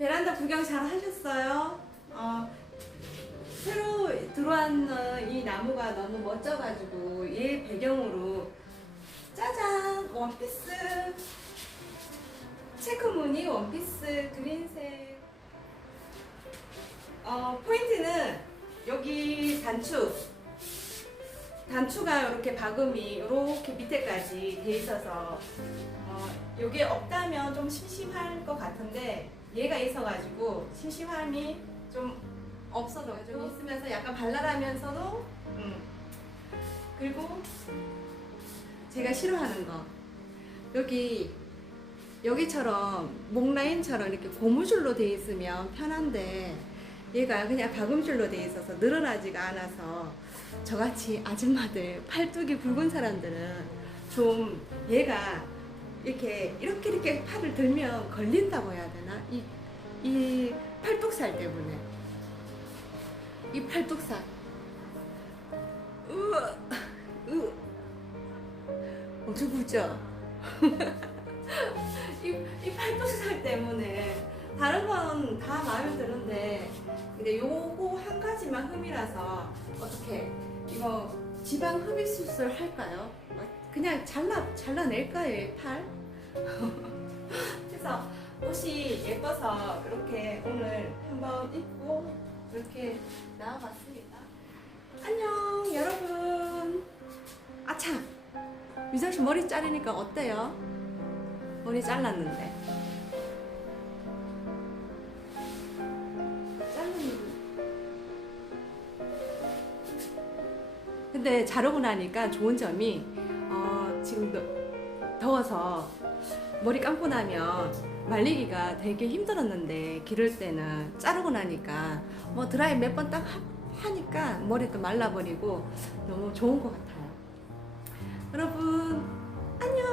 베란다 구경 잘 하셨어요? 어, 새로 들어온 어, 이 나무가 너무 멋져가지고 얘 배경으로 짜잔! 원피스! 체크 무늬 원피스 그린색. 어, 포인트는 여기 단추. 단추가 이렇게 박음이 이렇게 밑에까지 돼 있어서 어, 이게 없다면 좀 심심할 것 같은데 얘가 있어가지고 심심함이 좀 없어져. 좀 있으면서 약간 발랄하면서도 음. 그리고 제가 싫어하는 거. 여기 여기처럼 목 라인처럼 이렇게 고무줄로 돼 있으면 편한데 얘가 그냥 박음줄로 돼 있어서 늘어나지가 않아서 저같이 아줌마들 팔뚝이 굵은 사람들은 좀 얘가 이렇게 이렇게 이렇게 팔을 들면 걸린다고 해야 되나 이 이 팔뚝살 때문에 이 팔뚝살 으, 으. 엄청 굵죠? 이, 이 팔뚝살 때문에 다른 건 다 마음에 드는데 근데 요거 한 가지만 흠이라서 어떻게 이거 지방 흡입 수술 할까요? 그냥 잘라 잘라낼까요 이 팔? 그래서 옷이 예뻐서 이렇게 오늘 한번 입고 이렇게 나와봤습니다. 안녕 여러분. 아참 유정 씨 머리 자르니까 어때요? 머리 잘랐는데. 근데 자르고 나니까 좋은 점이 더- 더워서 머리 감고 나면 말리기가 되게 힘들었는데 기를 때는 자르고 나니까 뭐 드라이 몇 번 딱 하니까 머리도 말라버리고 너무 좋은 것 같아요. 여러분 안녕.